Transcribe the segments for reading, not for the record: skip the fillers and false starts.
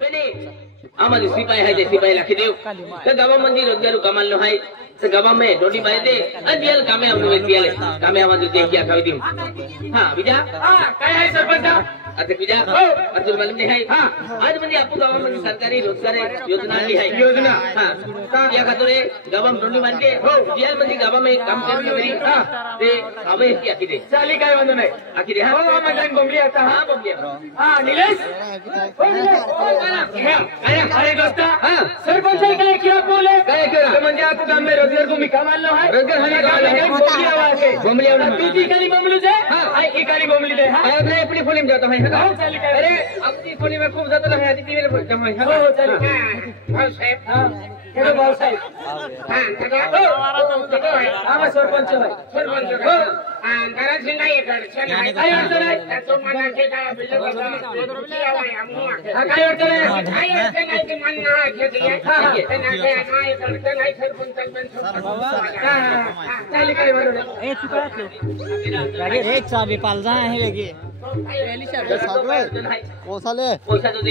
पहिले आम्हाला सिपाही आहे ते सिपाही लाखी देऊ तर गावामध्ये रोजगार कमाल आहे तर गावामध्ये रोटी पाहिजे आणि दियाल कामे आम्हाला दियाले कामे आम्हाला ते क्या खावी देऊ हां विजा काय आहे सरपंच आता विजा अतुल मालूम नाही आहे हां आज म्हणजे आपण गावामध्ये सरकारी रोजगार योजना आली आहे योजना हां या खातोरे गावामध्ये रोटी मानते हो दियाल म्हणजे गावामध्ये काम करणारी हां ते कामे की आखी दे चाली काय म्हणून आहे आखी दे हां हो मैदान बोंबली आता हां बोंबली हां निलेश हो निलेश काय अरे दोस्त हां सरपंच काय क्या बोले काय करा म्हणजे आपण काम में रोजगार को मिका मान लो है रोजगार हमें बोंबली आवाज है बोंबली आवाज तू की काली बोंबली है हां आई की काली बोंबली है हां मैं अपनी खोली में जाता हूं अरे अपनी खोली में खूब जाता है आदि टीवी में जमा है हो चल भाव साहब हां केरो भाव साहब हां दादा हां मैं सरपंच है सरपंच हो अंदर से नहीं कर काय अडचण आहे तो मना के काय बिल्ले बोलली आवाज हमू काय अडचण आहे काय अडचण नाही की मन ना घेतली आहे नाही करते नाही सरपंच चाली काय बरोबर ए चुका एक चाबी पालजा आहे लगे कोसाले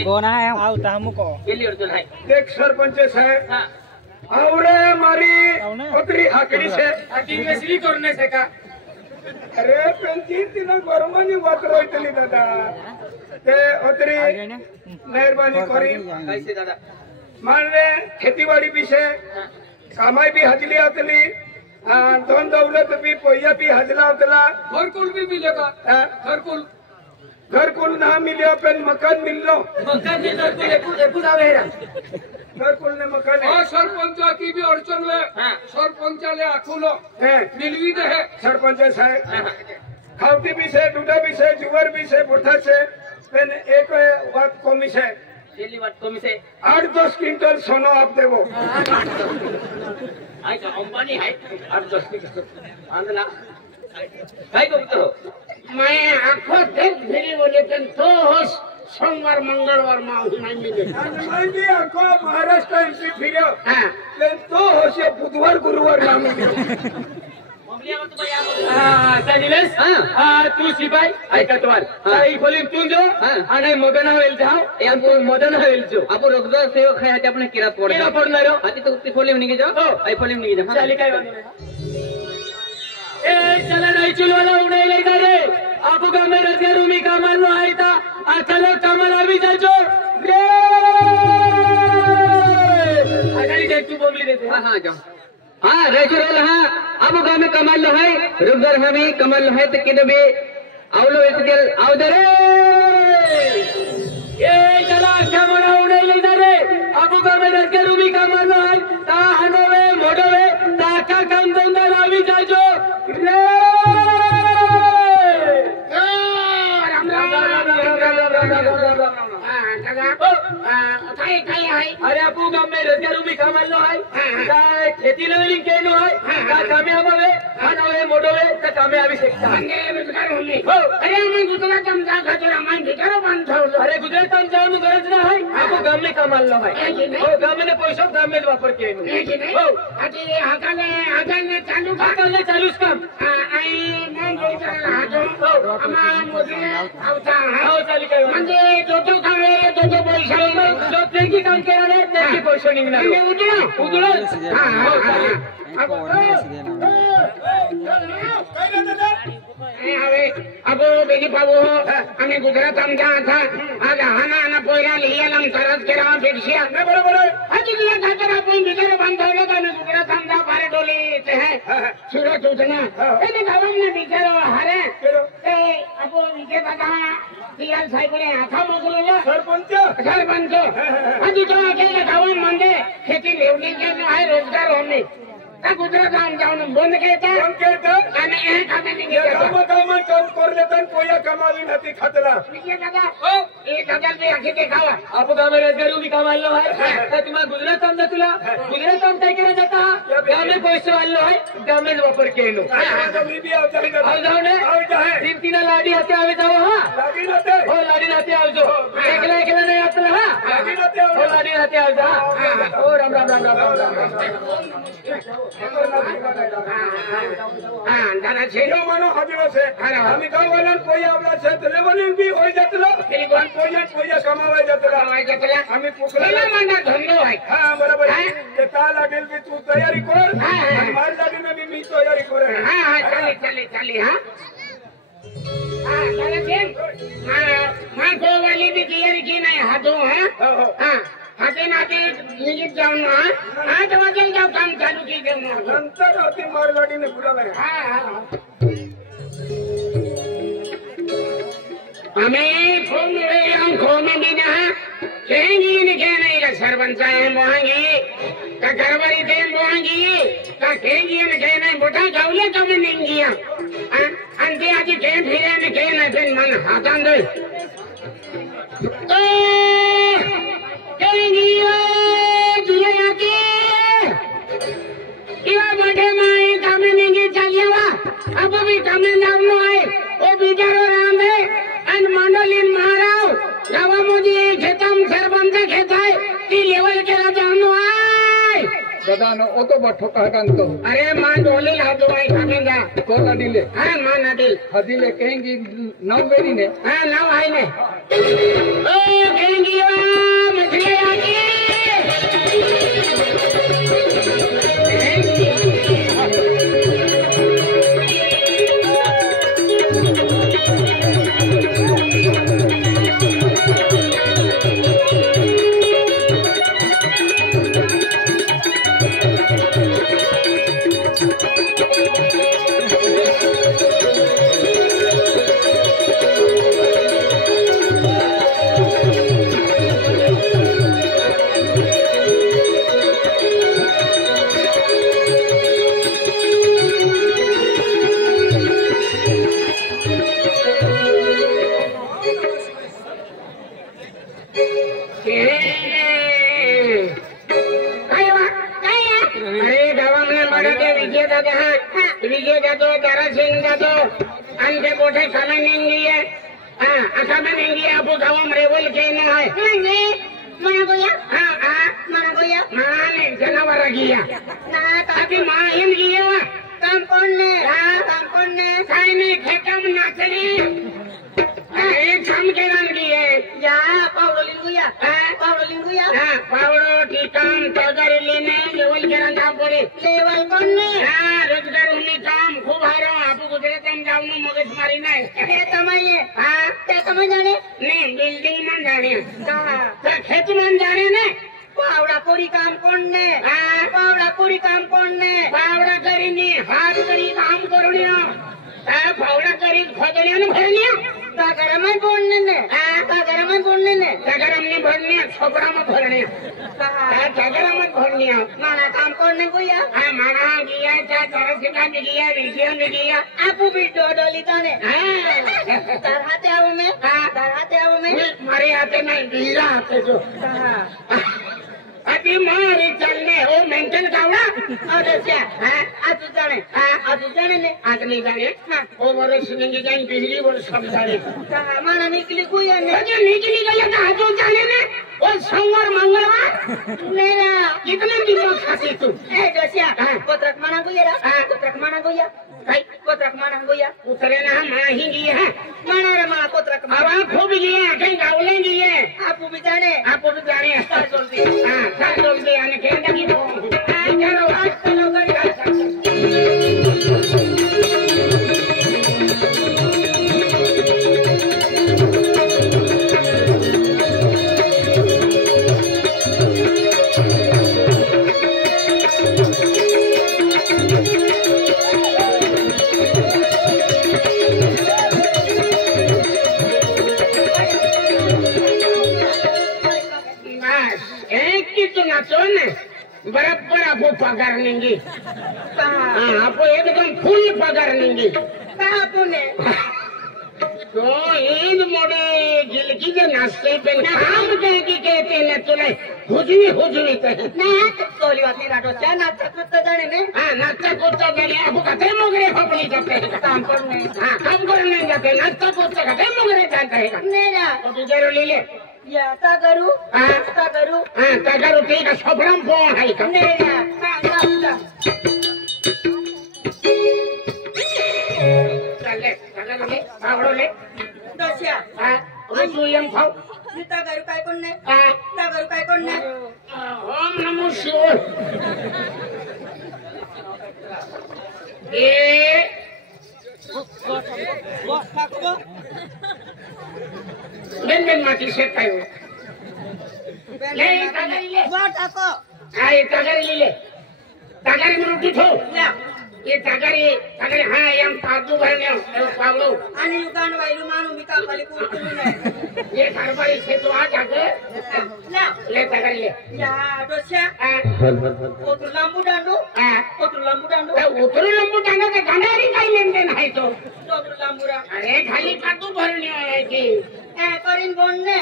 कोण आहे आवता हमको गेली अर्जुन आहे देख सरपंच साहब आवरे मारी उतरी हाकड़ी से हाकड़ी में श्री करने से का अरे पंचीत दिन गरमानी बात रोइतली दादा ते उतरी मेहरबानी करी कैसे दादा मान रे खेतीबाड़ी विषय कामाई भी हजली आतली धन दौलत भी पैया भी हजला उतला घरकुल भी मिलेगा घरकुल ना मिले पेन मकान मिललो मकान भी घरकुल एकूच आवेरा घरकुल ने मकान है सरपंच की भी अड़चन ले सरपंचाले आखुलो मिलवी दे है सरपंच साहब खावती भी से दूधा भी से जुवर भी से बुठा से पेन एक बात कमी से दिल्ली बात कमी से 8-10 क्विंटल सोना आप देवो आई का अंबानी है 8-10 क्विंटल आंधला काय करतो मैं आखो देख फिरी बोले तो होस सोमवार मंगळवार नाही मिले आणि मी आखो महाराष्ट्र एमपी फिरो हां तो होस बुधवार गुरुवार ना मिले निलेश तू सिपाही ऐका तुम्हार खोलीम तू जो आणि मदन हवेल जाओ मदन हवेल जो आपण रोजगार सेवक है आपण किरात पडणार आधी तो ती खोलीम निघे जाओ आई खोलीम निघे जाओ चाली काय ए चला नाही चुलवाला उडाई ले रे आपको काम में रोजगार उमी कामाल नो आईता आ चलो कामाल आवी जाजो रे आजारी दे तू बोंबली देते हां हां जाओ हाँ रेचुरल हाँ अब गाँव में कमाल लो है रुगर हमें कमाल लो है तो किधर भी आवलो एक दिल आव दे रे ये चला क्या मना उड़े ले जा रे अब गाँव में रख के रूमी कमाल लो है ता हनोवे मोड़ोवे ता का काम धंधा लावी जाजो रे अरे आपू गाँव में रोजगार भी कमाल लो है खेती लेवलिंग के नो है का कामयाब है हनोवे मोड़ोवे ता कामयाबी सकता है रोजगार होने हो अरे मैं गुजरात हम जा खजरा मान भिकारो बांध दो अरे गुजरात हम जाऊ गरज ना है आपको गाँव में कमाल लो है हो गाँव में पैसा गाँव में वापर के हो आती हाकाने चालू काम आई मैं बोलता हातो अमान मोदी आवता हो चाली काय म्हणजे जो खावे जो पैसा जो तेकी काम केला तेकी पैसा निघणार उदुळा अब बेगी पावो हमें गुजरात हम जहाँ था आज हाना आना पोयरा लिया लम तरस के राम फिरसिया मैं बरोबर आज लिया खातर अपन बिचारे बंद हो गए तो गुजरात हम जहाँ बारे डोली ते हैं सूरत उतना ये गावम ने बिचारो हारे ए अब इनके दादा दियाल साहब ने आखा मोकलो सरपंच आज तो अकेले गावम मंदे खेती लेवली के है रोजगार होने गुजरात हम जाऊन बंद केता आणि हे कामे निघे काम कर लेतन कोया कमावी नती खतरा निघे दादा ओ ए दादा ते आखे के खावा आप गांव में रोजगार भी कमाल लो है तर तुम्हाला गुजरात काम तुला गुजरात काम काय केला जाता गांव में पैसे वालो है गांव में वापर केलो हां तो मी भी आव जाऊ ने तीन तीन लाडी हाते आवे जाओ हां लाडी नाते हो लाडी नाते आव जो एकला नाही आपला हां लाडी नाते राहते हो राम राम राम राम दादा छेलो मानो हजरो से आम्ही गावाला कोई आपला क्षेत्र बोलिंग बी होई जातलो कोण पोया कमावाय जातला आम्ही पुकला मांडा धंदो आहे हा बरोबर ते ता लागेल बी तू तयारी कर आणि मार लागेल ना मी तयारी कर हा चाले हा दादा छेन मां को वाली भी तयारी की नाही हातो हा हाते नाते निघित जाऊन आज वाजल जाऊ काम चालू की देऊ नंतर होती मारवाडीने बोलावे हमें खूब में भी ना कहेंगी नहीं कहना सरपंच है मोहांगी का घरवाली थे मोहांगी का कहेंगी नहीं कहना बोटा जाऊले तो मैं नहीं गया अंते आज कह फिरे नहीं कहना फिर मन हाथां दे कहेंगी जिया आके इवा मोटे माए कामे नहीं चलिएवा अब भी कामे नावनो है वो बिचारो राम है अन मंडलीन महाराव गावा मोदी खेतम सरपंच खेताय ती लेवल केला जानो आय दादा नो ओ तो बठो का कांतो अरे मान डोले लादो आई खाने जा को अडिले हां मान अडिले कहेंगी नौ बेरी ने हां नौ आई ने ओ कहेंगी वा मछली आगी विजय जातो तारा सिंह जातो अंके मोठे खाना नहीं है अच्छा में नहीं है आपको गाँव में रेवल के न है मना गोया मना गोया माने जनावर गया ना अभी मां हिम गया वा काम कौन ने साई ने खेतम नाचली एक शाम के रन की है या पावड़ो लिंगुया पावड़ो टीकाम तगर लेने लेवल के रन जा पड़े लेवल कौन ने रोजगार उन्हें काम खूब हारो आप गुजरात में जाऊं मगज मारी नहीं ते समय जाने नहीं बिल्डिंग में जाने तो खेत में जाने ने पावड़ा कोरी काम कौन ने पावड़ा करी नहीं हाथ करी काम करोनिया पावड़ा करी खोदनिया ने भरनिया घरम ने भरनिया छोपड़ा में भरनिया माना काम करने को या माना गया चाचा सिखा गया विजय में गया आप भी डोली तो ने तरहाते आओ मैं मारे आते मैं वीरा आते जो अभी मारे चलने हो मेंटेन कावड़ा और क्या आज जाने ने आज नहीं जाने वो वर्ष नहीं जाने बिजली वर्ष सब जाने माना निकली कोई नहीं निकली गया था आज जाने ने वो सोमवार मंगलवार मेरा कितने दिनों खाती तू जैसा कोतरक माना गोया उतरे ना माँ ही गई है माना रे माँ कोतरक अब खूब गई है कहीं गावले गई है आप भी जाने जल्दी आने के लगी चलो आज चलो बराबर आपको पगार लेंगे आपको एकदम फुल पगार लेंगे तो ईद मोड़े गिलकी के नाश्ते पे काम कहते न तुले हुजवी सोली बात नहीं राठो क्या नाचा कुत्ता जाने ने नाचा कुत्ता जाने आपको कथे मोगरे खोपड़ी जाते हैं काम करने जाते नाचा कुत्ता कथे मोगरे जाता है मेरा तो जरूर ले या तागरू तागरू तागरू ठीक आहे सोपराम फोन आहे का नेऱ्या चालले तागरूले आवडले दशा तू यम खाऊ तागरू काय कोण नाही तागरू काय कोण नाही ओम नमो शिवाय ए बेन माटी से कायो ले तागरी ले टाको काय तागरी ले तागरी में रोटी ठो ये तागरी हाँ यम काजू भरने पावलो आणि युगान वायलू मानू मी का खाली कुरकुरू नाही ये घरबारी से तो आ जाके ले तागरी ले या दशा ओतुर लांबू डांडू ओतुर लांबू डांडू उतरू लंबू डांडो के गांडारी काय लेन देन है तो ओतुर लांबूरा अरे खाली काजू भरने आहे की करीन बोलणे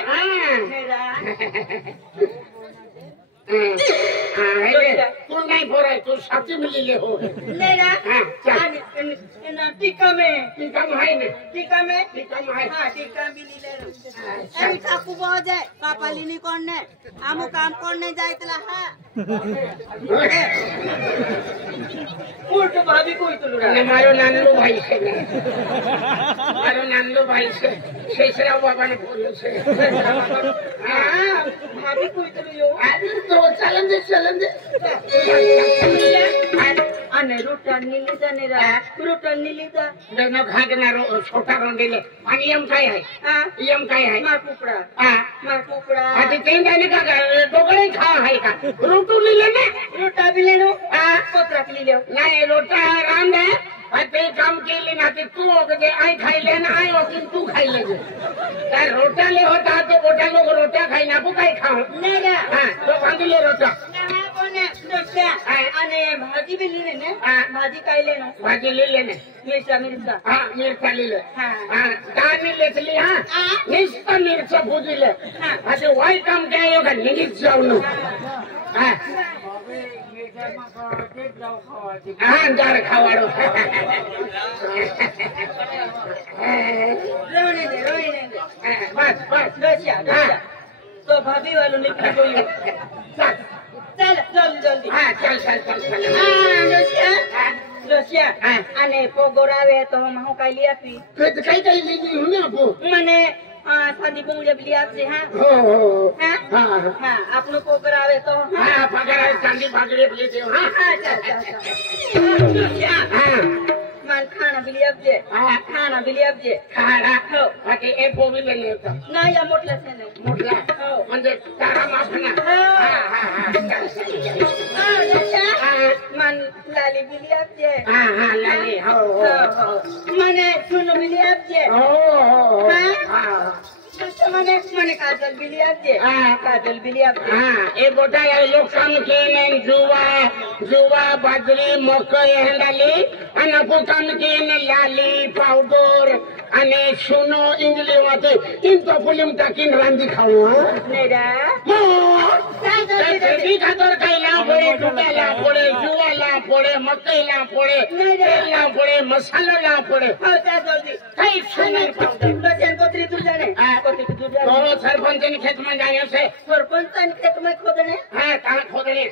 तू नहीं बोल तू साथी में ले हो लेना टीका में टीका में है ना टीका में है टीका भी ले अरे काकू बहुत है पापा लिनी कौन ने आमु काम करने जाए तला है उल्ट भाभी कोई तो लुरा मारो नानू भाई से मारो नानू भाई से शेषराव बाबा ने बोलो से भाभी कोई तो लियो तो चलन दे आणि रोटन निलीचा निरा रोटन निलीचा न भागना छोटा रोंडीले आणि यम काय आहे मार कुकड़ा आता ते नाही का डोकळे खा आहे का रोटू लिले ना रोटा भी लेनो कोतरा भी ले नाही रोटा राम है ते काम केले ना ते तू जे आई खाइले ना आई ओकिन तू खाइले काय रोटा ले होता तो गोटा लोग रोटा खाई ना काय खाओ नेरा तो बांधले रोटा कोने दोस्या आणि भाजी भी लिले ने भाजी काय लेनो भाजी लिले ने मिरचा मिरचा लिले दाणी लेतली निस्ता मिरचा भुजिले असे वाई काम काय का निघित जाऊ जार खावाड़ो रोने दे बस दोस्या तो भाभी वालों ने भी बोली चल जल्दी दोस्या आणि पोगोरावे तो हम हो काय लिया पी काही लिहिली हो ना आपो मने शादी पूजा भी लिया से हां हो हां आपनो पोगोरावे तो हां पगार चांदी भागले बोले दे हां अच्छा मान खाना भी लिया जे खाना हो बाकी ए पोवी लेले होता नाही या मोठला से नाही मोठला म्हणजे तारा माफना मान लाली भी लिया जे लाली हो मने सुनो भी लिया जे मने काजल भी लिया जे ए गोटा लोक काम केले जुवा बाजरी मकई हेंडाली आणि काम केले लाली पावडर आणि सुनो इंजली वाते इन तो पुलिम टाकीन रांदी खाऊ नेरा खातर खायला पडे दुधाला पडे जुवाला पडे मकईला पडे तेलला पडे मसाल्याला पडे काही सुनो कोत्री तुझ्याने तो सरपंच खेत में जाने से सरपंच खेत में खोदने हाँ कहाँ खोदने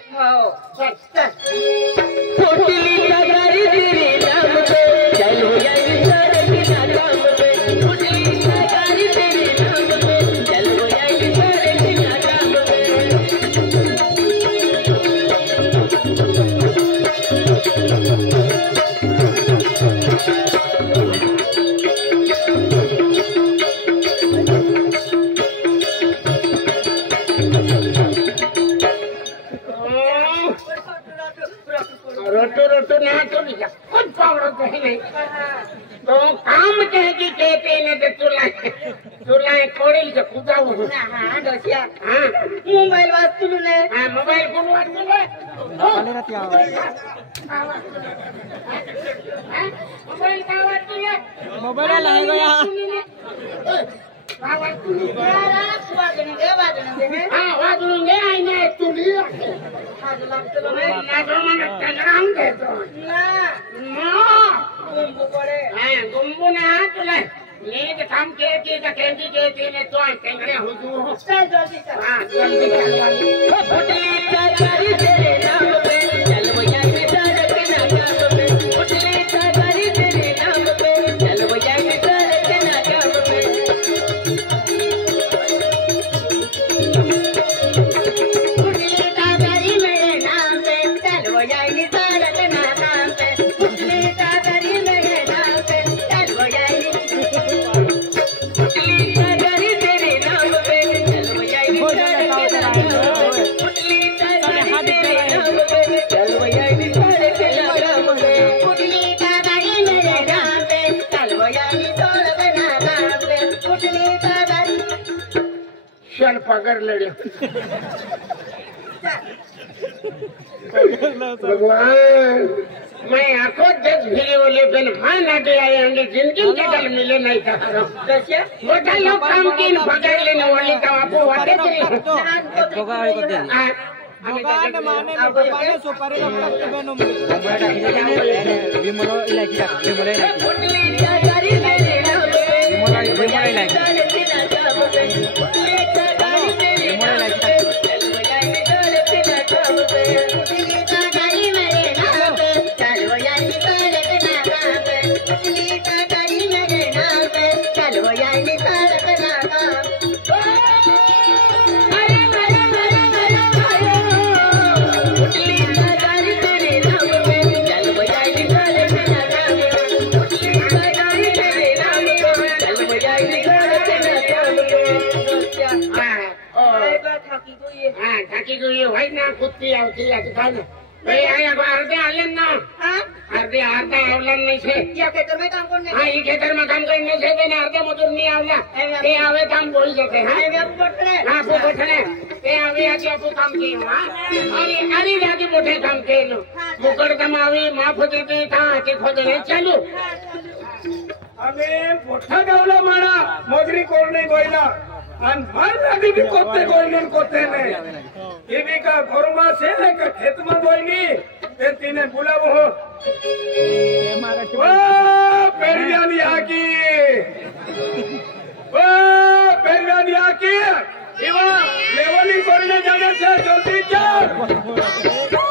रोटो ना तो खुद पावड़ो कहीं नहीं तो काम कहेगी कहते ने तो तुलाए कोड़िल से खुदाओ हाँ दोस्या मोबाइल वास्तु ने मोबाइल कौन वास्तु ले मोबाइल का वास्तु ले मोबाइल लाए गया वाजूने आई ना तुली ना तो मन टंगराम दे तो ना गुम्बू ना तुले नीट काम के का कैंडी के ने तो टेंगड़े हो तू चल जल्दी चल हां जल्दी चल पुतली तारी तेरे नाम पे चल भैया की सड़क ना काम पे पुतली तारी तेरे नाम पे चल भैया की सड़क ना काम पे पुतली तारी मेरे नाम पे चल वो जाएगी सड़क ना काम पे पुतली तारी मेरे नाम पे चल वो जाएगी पुतली तारी तेरे नाम पे चल भैया की सड़क ना काम पे पुतली तारी तेरे नाम पे चल भैया की सड़क ना काम पे पुतली तारी मेरे नाम पे चल वो जाएगी सड़क ना काम पे पुतली तारी चल पकड़ ले भगवान मैं आंखों देख फिरे बोले फिर मां नाटे आए होंगे जिनकी के दल मिले नहीं था कैसे मोटा लोग काम की पकड़ लेने वाली का आपको वाटे भगवान माने में भगवान सुपारी लपट के बेनो विमलो इलाकी विमलो इलाकी पुतली तारी तेरे नाम पे विमलो इलाकी पुतली तारी तेरे नाम पे चल भैया की सड़क ना काम पे पुतली तारी मेरे नाम पे चल वो जाएगी सड़क ना काम पे पुतली तारी मेरे नाम पे चल वो जाएगी सड़क ना काम पुतली तारी तेरे नाम पे चल भैया की सड़क ना काम पे पुतली तारी तेरे नाम पे चल भैया की सड़क ना काम पे थकी तो ये हाँ ठाकी गई भाई ना कुत्ती आवती आज खान भाई आया अर्धे आले ना हाँ अर्धे आधा आवला नहीं छे क्या खेतर में काम करने हाँ ये खेतर में काम करने से देने अर्धे मजूर नहीं आवला ये आवे काम बोल जाते हाँ हाँ वो बैठने ये आवे आज आपको काम किए हाँ अरे जाके मोटे काम किए लो मुकदमा आवे माफ देते था आके खोदने चालू आम्ही मोठा गावला मारा मजुरी कोरणे गोयला आणि मार लागी भी कोते गोयने कोते ने ये भी का घरमा से ने का खेत में गोयनी ते तीने बुलावो हो ओ पेरियानी आकी ओ पेरियानी आकी इवा लेवलिंग करने जाने से जल्दी चल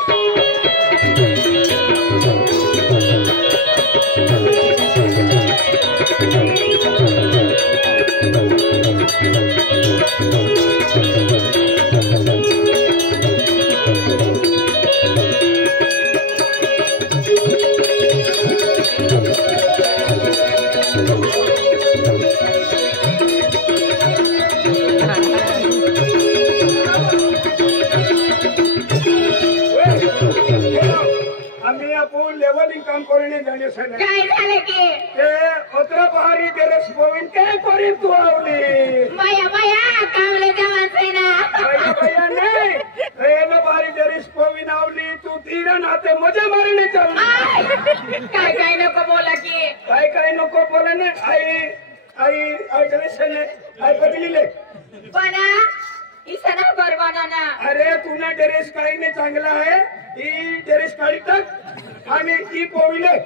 आम्ही आपण लेवलिंग काम करणे जाणे से ने काय झाले की ते ओतरा बहारी देरस गोविंद काय करी तू आवली बाया बाया कामले जावाचे ना भैया भैया नाही रेलो बहारी देरस गोविंद आवली तू धीरा नाते मजा मारणे चालली काय काय नको बोला की काय नको बोले ने आई ड्रेस ने आई बदली ले बना इसना बरवाना ना अरे तुला ड्रेस काही नाही चांगला आहे ही ड्रेस काढी टाक आणि ती पोविले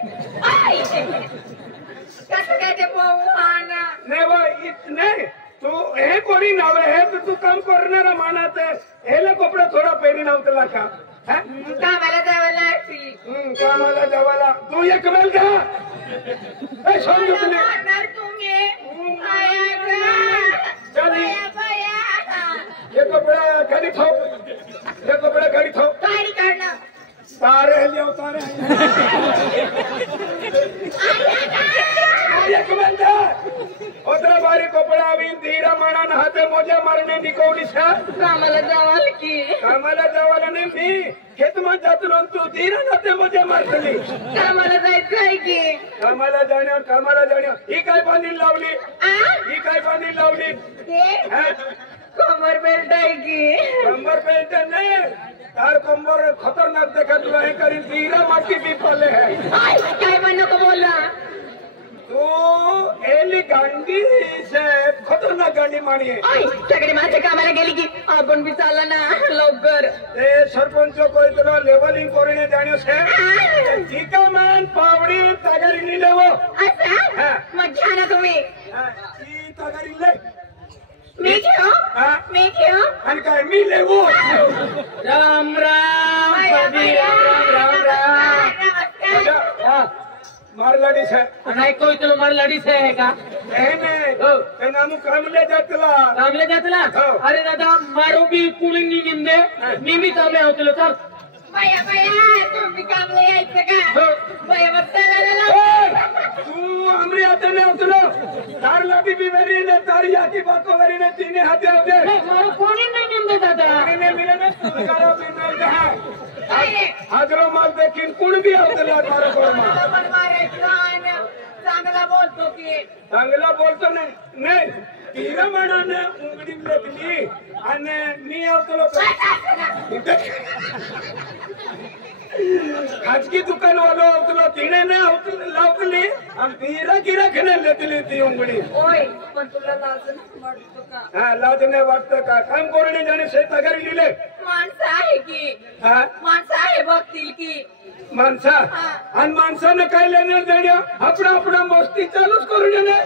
कसं काय ते पोहाना नाही बा नाही तू हे कोणी नाव आहे तर तू काम करणारा मानात हेला कपडा थोडा पेरी नव्हतला का हा? कामाला जावं लागती कामाला जावाला तू एक वेळ घ्या ए, सोड गं तुला. मारणार तुम्ही आया गा चाली. बाया बाया हे कपडा खाली ठेव हे कपडा खाली ठेव गाडी काढणं तारे लियो तारे एक वेळ घ्या ओतरा बारी कपडा आवी धीरा मानान हाते मोजा मारणे निकोवली छा कामाला जावाल की कामाला जावाला नाही मी खेतमध्ये जातो तू धीरा नाते मोजा मारतली कामाला जायचंय की कामाला जाण्यावर ही काय बांधील लावली ही काय बांधील लावली ते हा? कमर बेल्ट आहे की कंबर बेल्ट नाही तार कंबर खतरनाक देखा तुला हे करी धीरा माटी भी पाले है काय पण नको बोला तू एली गांडी से खतरनाक गांडी मारी आहे सगळी माणसं कामाला गेली की आपण बी चालला ना लवकर ते सरपंच कोयतलो लेवलिंग करणे जाणीव से ठिका मान पावडी तागारी नी लेवो असं हा. मग घ्या ना तुम्ही ती तगारीले मी घेऊ मी घेऊ आणि काय मी लेवो राम राम पदी राम राम मारलाडी से नाही कोई तुला मला लढीच आहे का हो ते नामू कामले जातला कामले जातला अरे दादा मारू बी कुळिंगी निंदे मी कामले होतलो चल बाया बाया तुम्ही कामले यायचं का बाया बत्ता तू हमरे हाथे ने उतरो तार लाठी भी मेरी ने तारी याकी बातों मेरी ने तीने हाथे होते मारू कोणी नाही निंदे दादा ने मिले ने करो भी मिल जहां हाजरो माल देखीन कुण भी होतला तारा कोरमा चांगला बोलतो की चांगला बोलतो नाही तीरा मनाने उंगडी लेतली आणि मी होतलो खाजगी दुकान वालो होतलो तिने ने लावतली आणि तीरा गिराखने लेतली ती उंगडी ओय पण तुला लाज वाटतो का हा लाज नाही वाटतं का काम कोरणे जाणे शेत घरी लिहिले माणसं आहे की हा माणसं आहे बघतील की माणसा आणि माणसानं काय लेणार देण्या आपणा मस्ती चालूच करू देणे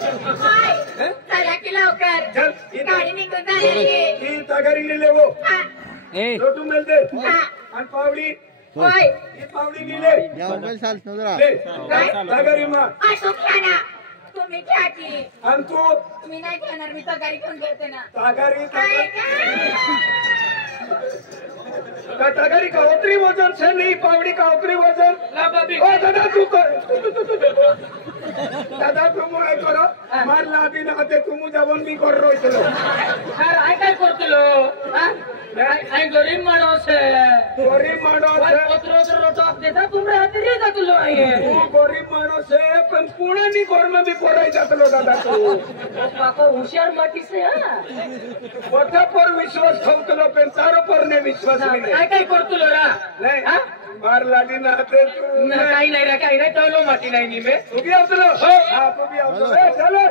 चला की लवकर चल गाडी निघून झाली ही तगारी लिहिले वो छोटू मिळते आणि पावडी होय ही पावडी लिहिले तगारी मा असो घ्या ना तुम्ही घ्या की आणि तू तुम्ही नाही घेणार मी तर गाडी घेऊन घेते ना तगारी काय तगारी का उतरी वजन से नहीं पावडी का उतरी वजन ओ दादा तू दादा तुम काय करो मार लादी ना ते तुम जावन भी कर रो चलो आय काय करतलो आय गरीब माणूस आहे गरीब माणूस है पत्र रोटा देता तुमरा हाती रे जातलो आहे तू गरीब माणूस है पण पुण्यानी गोरमा भी पोराई जातलो दादा तू पाको हुशार माटी से हा मोठा पर विश्वास ठेवतलो पण तारो पर ने विश्वास नाही काय करतलो रा नाही मार लादी ना ते तू काही नाही रा काही नाही तवलो माती नाही निमे तू भी आवतलो हा तू भी आवतलो ए चलो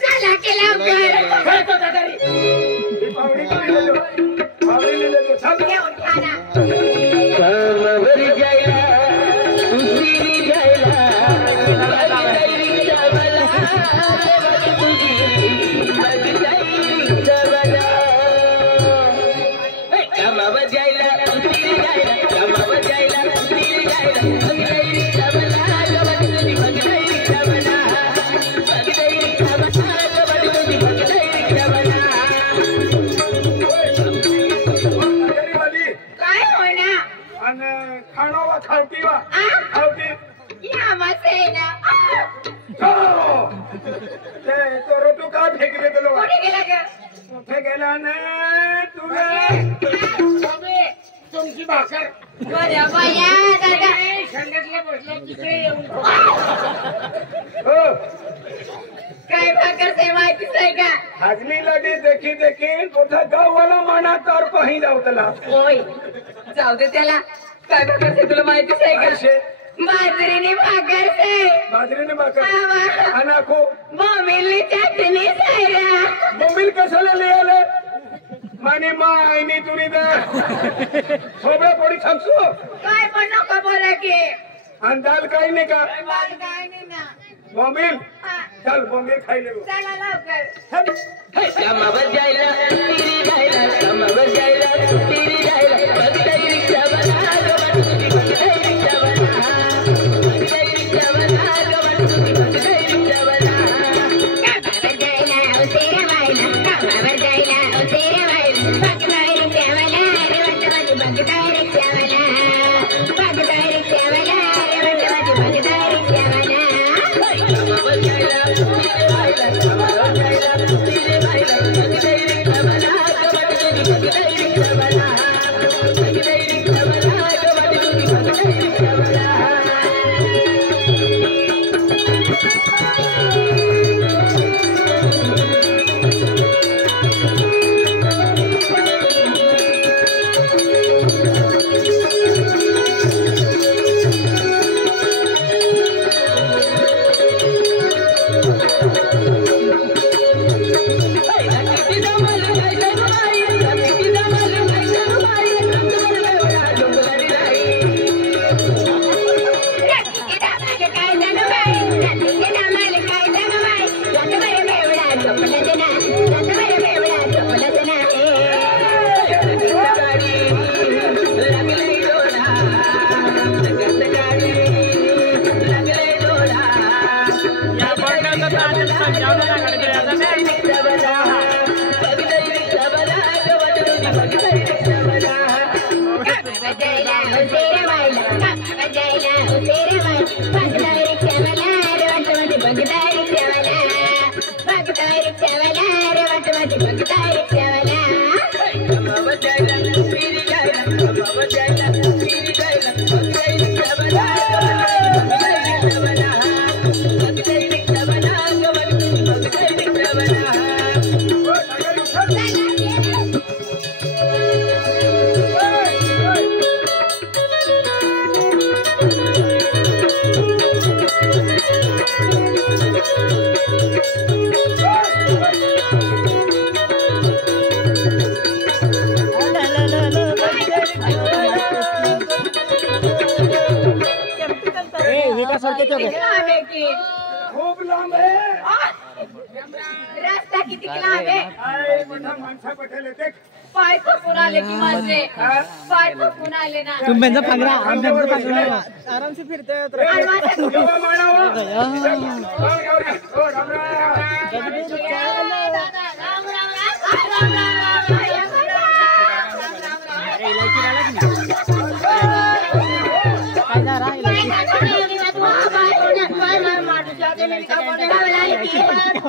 चला की लवकर काय तो दादारी ही पावडी ले लो पावडी ले लो चल घेऊन घ्या ना कामावर जायला उशिरी जायला कामावर जायला उशिरी जायला कामावर जायला उशिरी जायला भगदैरी सबला गवतली भगदैरी सबला भगदैरी सबला गवतली भगदैरी सबला तगारी वाली काय होणार आणि खाणोवा खावटीवा खावटी या मसे ना ते तो रोटू का फेक दे दिलो कोणी गेला का कुठे गेला ना तुझे तुमची भाकर बऱ्या बाया दादा संडासला बसला तिथे येऊन हो काय भाकर से माहितीच आहे का हाजली लाडी देखी देखी तुझा गाव वाला माना तार पाही जावतला होय जाऊ दे त्याला काय भाकर से तुला माहितीच आहे का असे बाजरीने भाकर से बाजरीने भाकर आवा. अनाखो बोंबिलनी चटणी सायरा बोंबील कशाला लिहाले माने मायनी तुरी दे सोबळा पोळी खामसू काय पण नको बोला की आणि दाल काही नाही का बाल काय नाही ना बोंबील हा, चल बोंबील खायले चला लवकर कामावर जायला तिरी जायला कामावर जायला तिरी जायला भगदैरी सबला गवतली भगदैरी सबला भगदैरी सबला गवतली भगदैरी सबला कामावर जायला उशिरा व्हायला कामावर जायला उशिरा व्हायला भगदारी सेवाला रे वाटवाची भगदारी सेवाला भगदारी सेवाला रे वाटवाची भगदारी सेवाला कामावर जायला तिरी जायला कामावर जायला तिरी जायला भगदैरी सबला गवतली भगदैरी खूप लांब आहे रस्ता किती लांब आहे काय मोठा माणसा बैठेल आहे ते पाय थकून आले की माझे पाय थकून आले ना तुम्ही फांगरा आराम से फिरते जेव्हा मानावं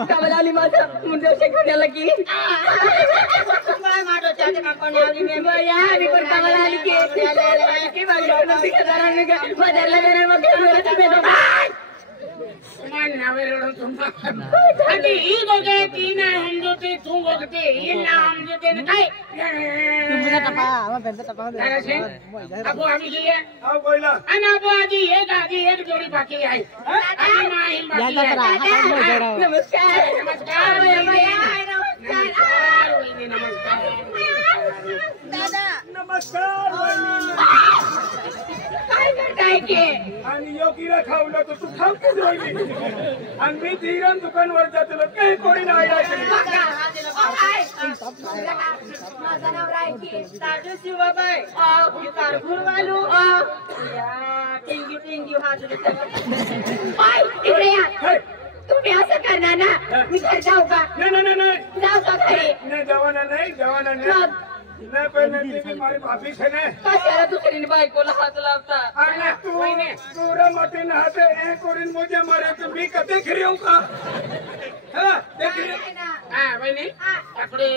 कमलाली माझा मुंडे शेकण्याला की कमलाली जोडी बाकी आहे नमस्कार काय करताय की आणि योगीला खावलं तर तू खावतेच राहिली आणि मी धीरण दुकानवर जातो काही कोणी नाही माझा नवरा आहे की ताजू शिवाबाई कारपूर वालू टिंगी टिंगी इकडे या तुम्ही असं करणार ना मी घर जाऊ का नहीं जाऊ का घरी नहीं जवाना नहीं पहले भी हमारी भाभी से ने कशाला दुसरीने बायकोला हात लावता अरे तू रमती नहाते एक और मुझे मारे तो मी का देख रही हूँ का हाँ देख रही वहिनी आपले